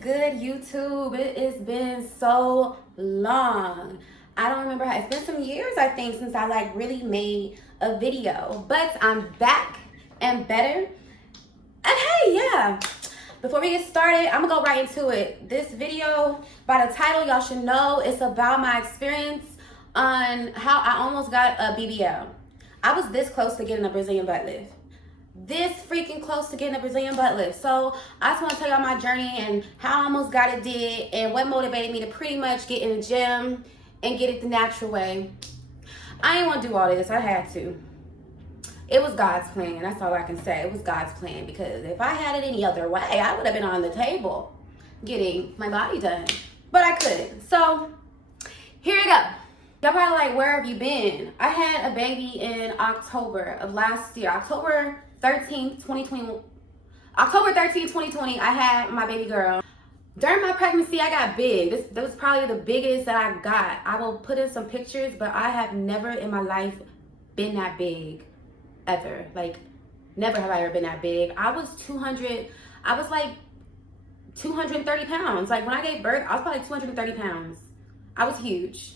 good, YouTube? It has been so long. I don't remember how, it's been some years, I think, since I really made a video. But I'm back and better. And hey, yeah. Before we get started, I'm gonna go right into it. This video, by the title, y'all should know it's about my experience on how I almost got a BBL. I was this close to getting a Brazilian butt lift. This freaking close to getting a Brazilian butt lift. So I just want to tell y'all my journey and how I almost got it did and what motivated me to pretty much get in the gym and get it the natural way. I didn't want to do all this. I had to. It was God's plan. That's all I can say. It was God's plan, because if I had it any other way, I would have been on the table getting my body done. But I couldn't. So here you go. Y'all probably like, where have you been? I had a baby in October of last year. October 13th, 2020. October 13th, 2020, I had my baby girl. During my pregnancy, I got big. This was probably the biggest that I got. I will put in some pictures, but I have never in my life been that big, ever. Never have I ever been that big. I was like 230 pounds. When I gave birth, I was probably 230 pounds. I was huge,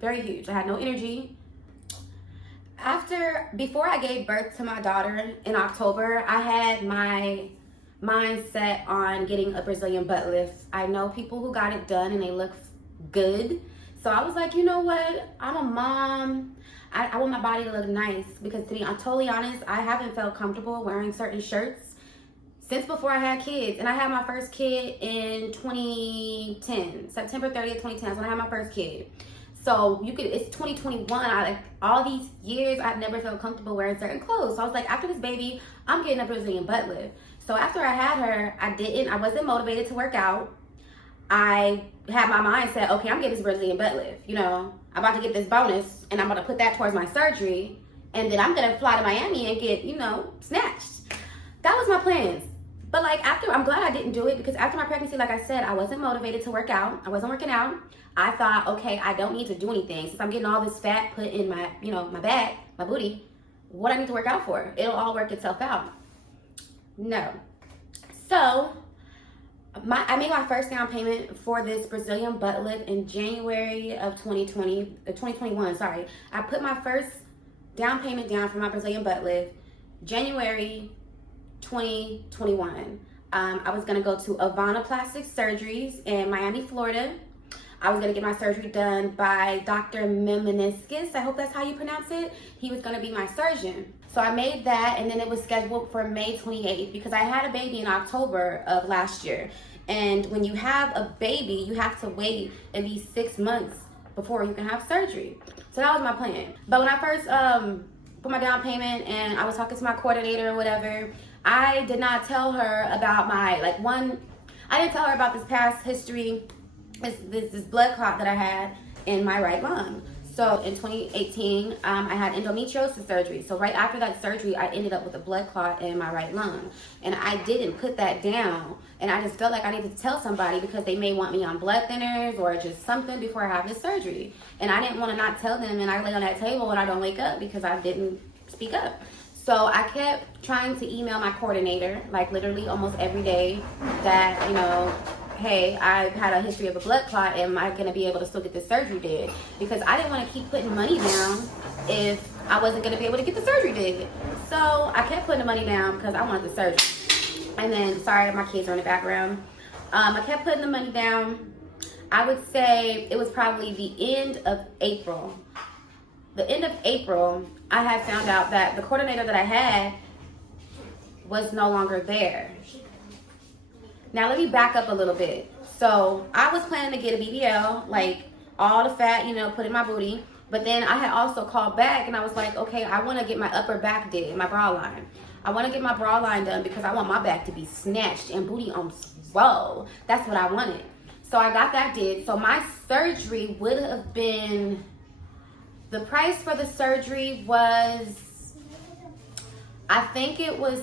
very huge. I had no energy. Before I gave birth to my daughter in October, I had my mindset on getting a Brazilian butt lift. I know people who got it done and they look good. So I was like, you know what? I'm a mom. I want my body to look nice, because to be totally honest, I haven't felt comfortable wearing certain shirts since before I had kids. And I had my first kid in 2010, September 30th, 2010. That's when I had my first kid. So it's 2021. All these years, I've never felt comfortable wearing certain clothes. So I was like, after this baby, I'm getting a Brazilian butt lift. So after I had her, I wasn't motivated to work out. I had my mindset, okay, I'm getting this Brazilian butt lift. I'm about to get this bonus and I'm going to put that towards my surgery. And then I'm going to fly to Miami and get, snatched. That was my plans. But I'm glad I didn't do it, because after my pregnancy, like I said, I wasn't motivated to work out. I wasn't working out. I thought, okay, I don't need to do anything. Since I'm getting all this fat put in my, my back, my booty, what I need to work out for? It'll all work itself out. No. So I made my first down payment for this Brazilian butt lift in January of 2021. Sorry. I put my first down payment down for my Brazilian butt lift January 2021. I was going to go to Avana Plastic Surgeries in Miami, Florida. I was going to get my surgery done by Dr. Meniscus. I hope that's how you pronounce it. He was going to be my surgeon. So I made that, and then it was scheduled for May 28th, because I had a baby in October of last year. And when you have a baby, you have to wait at least 6 months before you can have surgery. So that was my plan. But when I first put my down payment and I was talking to my coordinator or whatever, I did not tell her about I didn't tell her about this past history, this blood clot that I had in my right lung. So in 2018, I had endometriosis surgery. So right after that surgery, I ended up with a blood clot in my right lung. And I didn't put that down. And I just felt like I needed to tell somebody, because they may want me on blood thinners or just something before I have this surgery. And I didn't want to not tell them, and I lay on that table and I don't wake up because I didn't speak up. So I kept trying to email my coordinator, literally almost every day, that, hey, I've had a history of a blood clot. Am I going to be able to still get this surgery did? Because I didn't want to keep putting money down if I wasn't going to be able to get the surgery did. So I kept putting the money down because I wanted the surgery. And then, sorry, my kids are in the background. I kept putting the money down. I would say it was probably the end of April. The end of April, I had found out that the coordinator that I had was no longer there. Now let me back up a little bit. So I was planning to get a BBL, all the fat, put in my booty. But then I had also called back and I was like, okay, I want to get my upper back did, my bra line. I want to get my bra line done because I want my back to be snatched and booty on swole. That's what I wanted. So I got that did. So my surgery would have been, the price for the surgery was, I think it was,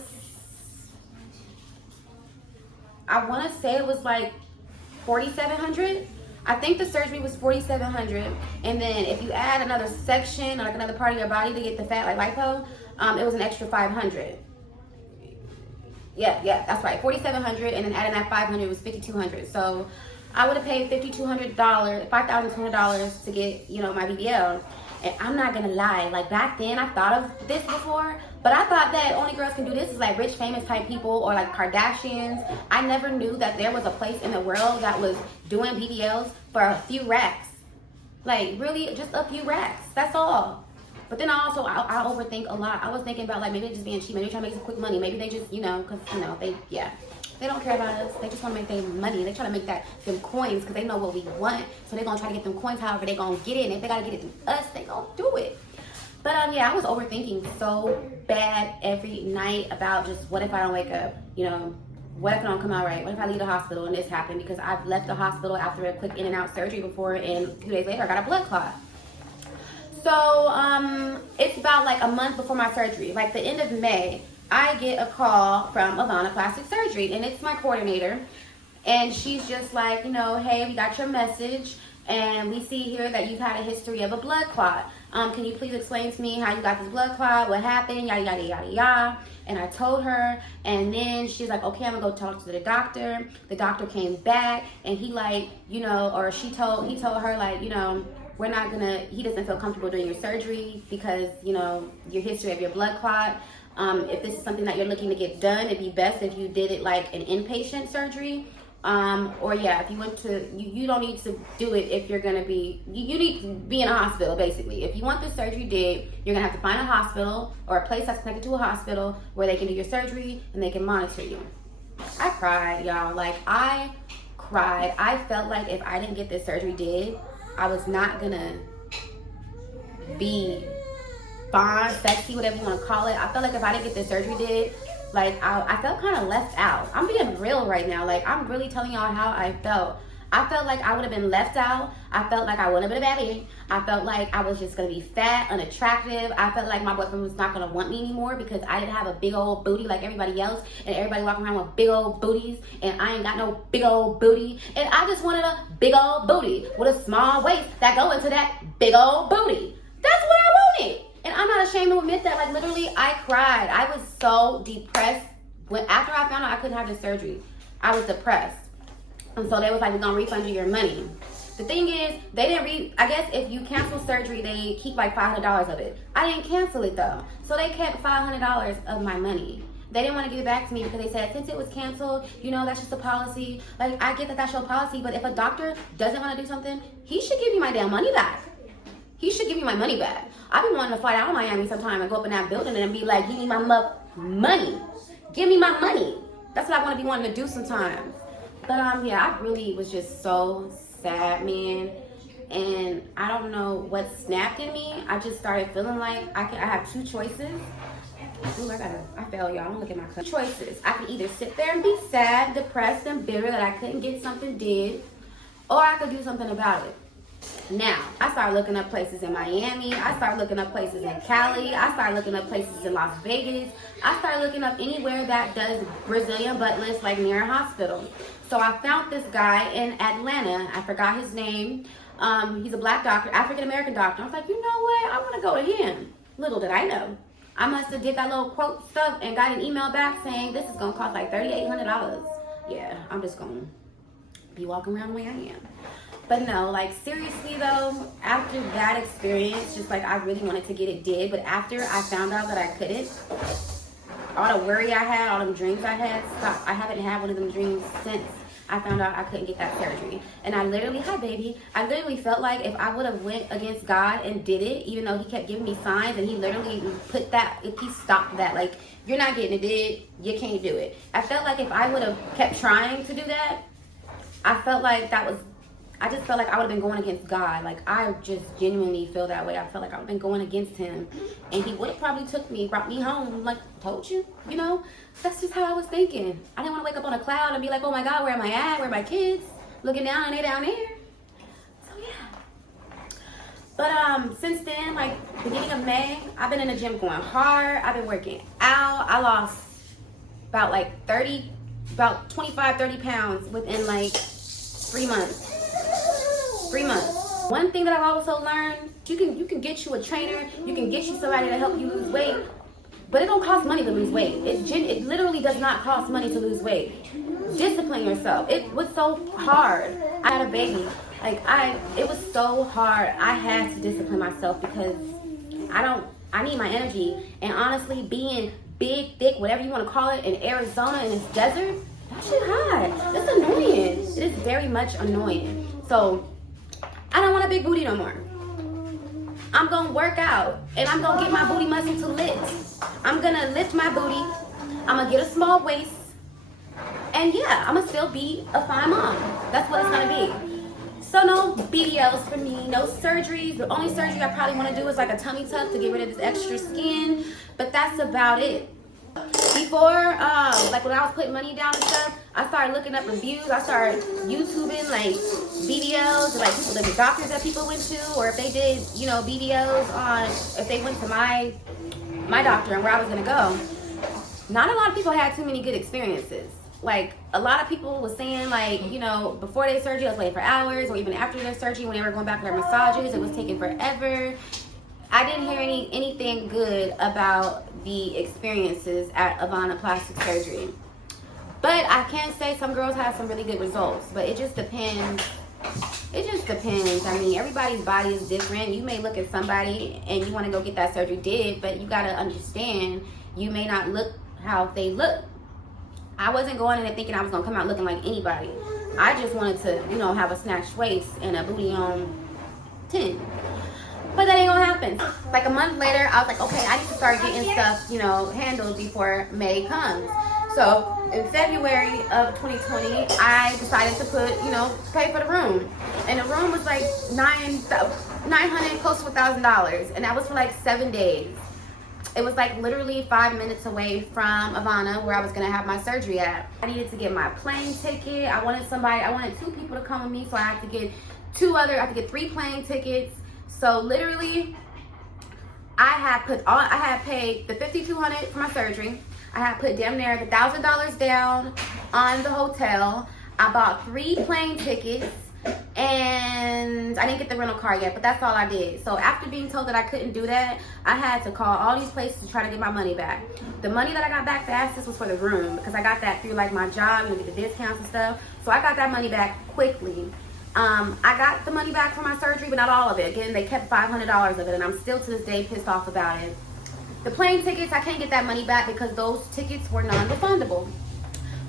I want to say it was $4,700. I think the surgery was $4,700, and then if you add another section or another part of your body to get the fat, lipo, it was an extra $500. Yeah, that's right. $4,700, and then adding that $500 was $5,200. So I would have paid $5,200 to get, you know, my BBL. And I'm not gonna lie, like back then I thought of this before, but I thought that only girls can do this is like rich, famous type people or like Kardashians. I never knew that there was a place in the world that was doing BBLs for a few racks. Like really, just a few racks. That's all. But then I overthink a lot. I was thinking about like maybe they're just being cheap, maybe they're trying to make some quick money, maybe they just, you know, because you know they don't care about us. They just want to make their money. They try to make them coins because they know what we want. So they're going to try to get them coins however they're going to get it. And if they got to get it through us, they going to do it. But yeah, I was overthinking so bad every night about just what if I don't wake up? You know, what if I don't come out right? What if I leave the hospital and this happened? Because I've left the hospital after a quick in and out surgery before, and 2 days later I got a blood clot. So it's about like a month before my surgery, like the end of May. I get a call from Ivana Plastic Surgery, and it's my coordinator, and she's just like, you know, hey, we got your message, and we see here that you've had a history of a blood clot. Can you please explain to me how you got this blood clot, what happened, yada, yada, yada, yada. And I told her, and then she's like, okay, I'm gonna go talk to the doctor. The doctor came back, and he like, you know, or he told her like, you know, he doesn't feel comfortable doing your surgery because, you know, your history of your blood clot. If this is something that you're looking to get done, it'd be best if you did it like an inpatient surgery. Or yeah, if you went to, you don't need to do it if you're gonna be, you need to be in a hospital basically. If you want this surgery did, you're gonna have to find a hospital or a place that's connected to a hospital where they can do your surgery and they can monitor you. I cried, y'all. Like I cried. I felt like if I didn't get this surgery did, I was not gonna be fine, sexy, whatever you want to call it. I felt like if I didn't get this surgery did, like I felt kind of left out. I'm being real right now. Like I'm really telling y'all how I felt. I felt like I would have been left out. I felt like I wouldn't have been a baby. I felt like I was just gonna be fat, unattractive. I felt like my boyfriend was not gonna want me anymore because I didn't have a big old booty like everybody else, and everybody walking around with big old booties, and I ain't got no big old booty. And I just wanted a big old booty with a small waist that go into that big old booty. That's what I wanted. And I'm not ashamed to admit that. Like literally, I cried. I was so depressed after I found out I couldn't have the surgery. I was depressed. And so they was like, we're gonna refund you your money. The thing is, they didn't I guess if you cancel surgery, they keep like $500 of it. I didn't cancel it though. So they kept $500 of my money. They didn't want to give it back to me because they said, since it was canceled, you know, that's just a policy. Like, I get that that's your policy, but if a doctor doesn't want to do something, he should give me my damn money back. He should give me my money back. I've been wanting to fly out of Miami sometime and go up in that building and be like, give me my money. Give me my money. That's what I want to be wanting to do sometimes. But yeah, I really was just so sad, man. And I don't know what snapped in me. I just started feeling like I have two choices. Ooh, I fell, y'all. I'm looking at my cup. Choices. I could either sit there and be sad, depressed, and bitter that I couldn't get something did, or I could do something about it. Now, I started looking up places in Miami. I started looking up places in Cali. I started looking up places in Las Vegas. I started looking up anywhere that does Brazilian butt lifts, like near a hospital. So I found this guy in Atlanta. I forgot his name. He's a black doctor, African-American doctor. I was like, you know what? I want to go to him. Little did I know. I must have did that little quote stuff and got an email back saying this is going to cost like $3,800. Yeah, I'm just going to be walking around the way I am. But no, like seriously though, after that experience, just like I really wanted to get it did, but after I found out that I couldn't, all the worry I had, all them dreams I had, stopped. I haven't had one of them dreams since I found out I couldn't get that surgery. And I literally, hi baby, I literally felt like if I would have went against God and did it, even though he kept giving me signs and he literally put that, if he stopped that, like, you're not getting it did, you can't do it. I felt like if I would have kept trying to do that, I just felt like I would have been going against God. Like, I just genuinely feel that way. I felt like I would have been going against him. And he would have probably took me, brought me home, like, told you, you know? That's just how I was thinking. I didn't want to wake up on a cloud and be like, oh my God, where am I at? Where are my kids? Looking down and they down there. So, yeah. But since then, like, beginning of May, I've been in the gym going hard. I've been working out. I lost about 25, 30 pounds within, like, 3 months. 3 months. One thing that I've also learned, you can get you a trainer, you can get you somebody to help you lose weight, But it don't cost money to lose weight. It literally does not cost money to lose weight. Discipline yourself. It was so hard. I had a baby. It was so hard. I had to discipline myself because I need my energy. And honestly, being big, thick, whatever you want to call it, in Arizona in this desert, that shit hot. It's annoying. It is very much annoying. So I don't want a big booty no more. I'm gonna work out and I'm gonna get my booty muscle to lift. I'm gonna lift my booty. I'm gonna get a small waist. And yeah, I'm gonna still be a fine mom. That's what it's gonna be. So no BBLs for me, no surgeries. The only surgery I probably wanna do is like a tummy tuck to get rid of this extra skin. But that's about it. Before, like when I was putting money down and stuff, I started looking up reviews. I started YouTubing like BBLs, like people, the doctors that people went to, or if they did, you know, BBLs on, if they went to my doctor and where I was gonna go. Not a lot of people had too many good experiences. Like a lot of people was saying like, you know, before their surgery, I was waiting for hours, or even after their surgery, when they were going back for their massages, it was taking forever. I didn't hear anything good about the experiences at Avana Plastic Surgery. But I can say some girls have some really good results, but it just depends. It just depends. I mean, everybody's body is different. You may look at somebody and you want to go get that surgery did, but you got to understand you may not look how they look. I wasn't going in there thinking I was going to come out looking like anybody. I just wanted to, you know, have a snatched waist and a booty on 10. But that ain't gonna happen. Like a month later, I was like, okay, I need to start getting stuff, you know, handled before May comes. So in February of 2020, I decided to put, you know, pay for the room. And the room was like $900, close to $1,000. And that was for like 7 days. It was like literally 5 minutes away from Avana, where I was gonna have my surgery at. I needed to get my plane ticket. I wanted 2 people to come with me, so I had to get 3 plane tickets. So literally, I had paid the $5,200 for my surgery. I had put damn near $1,000 down on the hotel. I bought 3 plane tickets, and I didn't get the rental car yet, but that's all I did. So after being told that I couldn't do that, I had to call all these places to try to get my money back. The money that I got back fastest was for the room, because I got that through like my job, you know, get the discounts and stuff. So I got that money back quickly. I got the money back for my surgery, but not all of it. Again, they kept $500 of it, and I'm still to this day pissed off about it. The plane tickets, I can't get that money back because those tickets were non-refundable.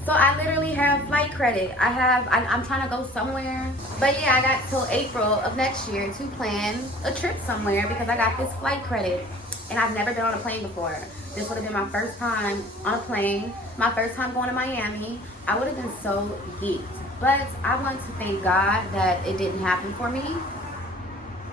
So I literally have flight credit. I'm trying to go somewhere. But yeah, I got till April of next year to plan a trip somewhere because I got this flight credit. And I've never been on a plane before. This would have been my first time on a plane, my first time going to Miami. I would have been so geeked. But I want to thank God that it didn't happen for me,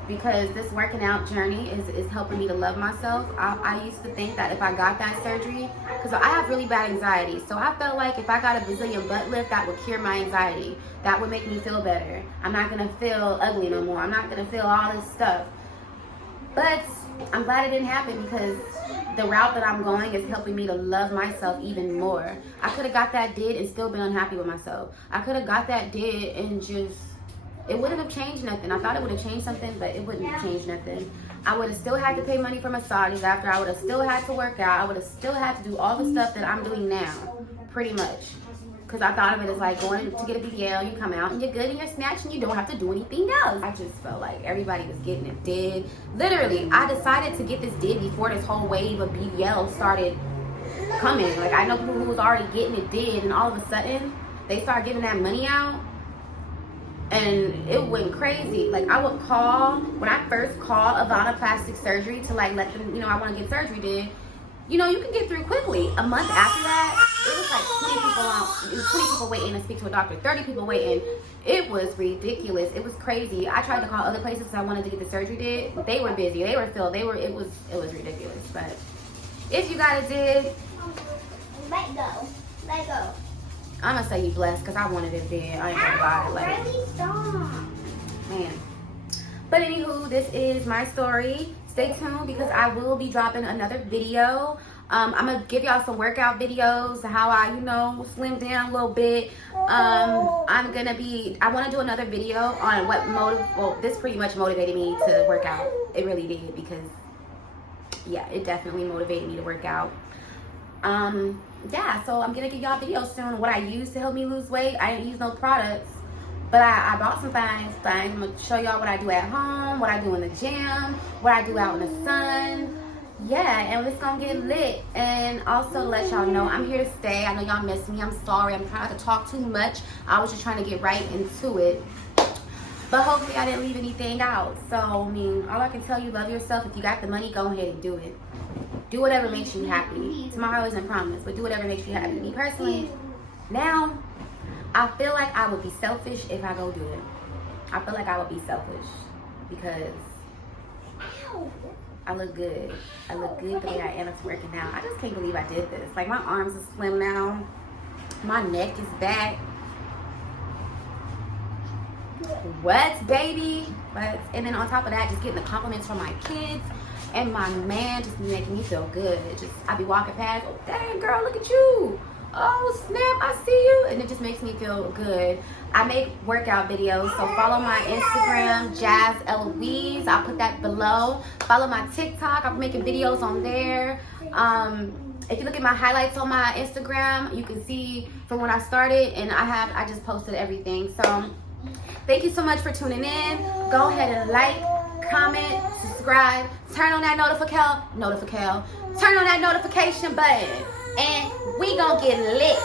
because this working out journey is helping me to love myself. I used to think that if I got that surgery, because I have really bad anxiety, so I felt like if I got a Brazilian butt lift, that would cure my anxiety. That would make me feel better. I'm not going to feel ugly no more. I'm not going to feel all this stuff. But I'm glad it didn't happen, because the route that I'm going is helping me to love myself even more. I could have got that did and still been unhappy with myself. I could have got that did and just, it wouldn't have changed nothing. I thought it would have changed something, but it wouldn't have changed nothing. I would have still had to pay money for massages after. I would have still had to work out. I would have still had to do all the stuff that I'm doing now, pretty much. Because I thought of it as like going to get a BBL, you come out and you're good and you're snatched and you don't have to do anything else. I just felt like everybody was getting it did. Literally, I decided to get this did before this whole wave of BBL started coming. Like, I know people who was already getting it did, and all of a sudden, they started giving that money out. And it went crazy. Like, I would call, when I first called Avana Plastic Surgery to like let them, you know, I want to get surgery did. You know, you can get through quickly. A month after that, it was like 20 people on. It was 20 people waiting to speak to a doctor, 30 people waiting. It was ridiculous. It was crazy. I tried to call other places because I wanted to get the surgery did, but they were busy. They were filled. It was ridiculous. But if you got it did, let go. I'm gonna say you blessed, because I wanted it did. I ain't gonna lie. Like, Really stop. man. But anywho, this is my story. Stay tuned, because I will be dropping another video. I'm gonna give y'all some workout videos, how I, you know, slim down a little bit. I want to do another video on what this pretty much motivated me to work out. It really did, because yeah, it definitely motivated me to work out. Yeah, so I'm gonna give y'all videos soon on what I use to help me lose weight. I didn't use no products, but I bought some things. I'm gonna show y'all what I do at home, what I do in the gym, what I do out in the sun. Yeah, and it's gonna get lit. And also let y'all know I'm here to stay. I know y'all miss me. I'm sorry. I'm trying not to talk too much. I was just trying to get right into it. But hopefully I didn't leave anything out. So, I mean, all I can tell you, love yourself. If you got the money, go ahead and do it. Do whatever makes you happy. Tomorrow isn't promised, but do whatever makes you happy. Me personally, now, I feel like I would be selfish if I go do it. I feel like I would be selfish because I look good. I look good the way I am. It's working out. I just can't believe I did this. Like, my arms are slim now. My neck is back. What, baby? But, and then on top of that, just getting the compliments from my kids and my man just making me feel good. I be walking past, oh, dang, girl, look at you. Oh, snap, I see you. And it just makes me feel good. I make workout videos, so follow my Instagram, Jazz Eloise. I'll put that below. Follow my TikTok. I'm making videos on there. If you look at my highlights on my Instagram, you can see from when I started, and I just posted everything. So thank you so much for tuning in. Go ahead and like, comment, subscribe, turn on that turn on that notification button, and we gonna get lit.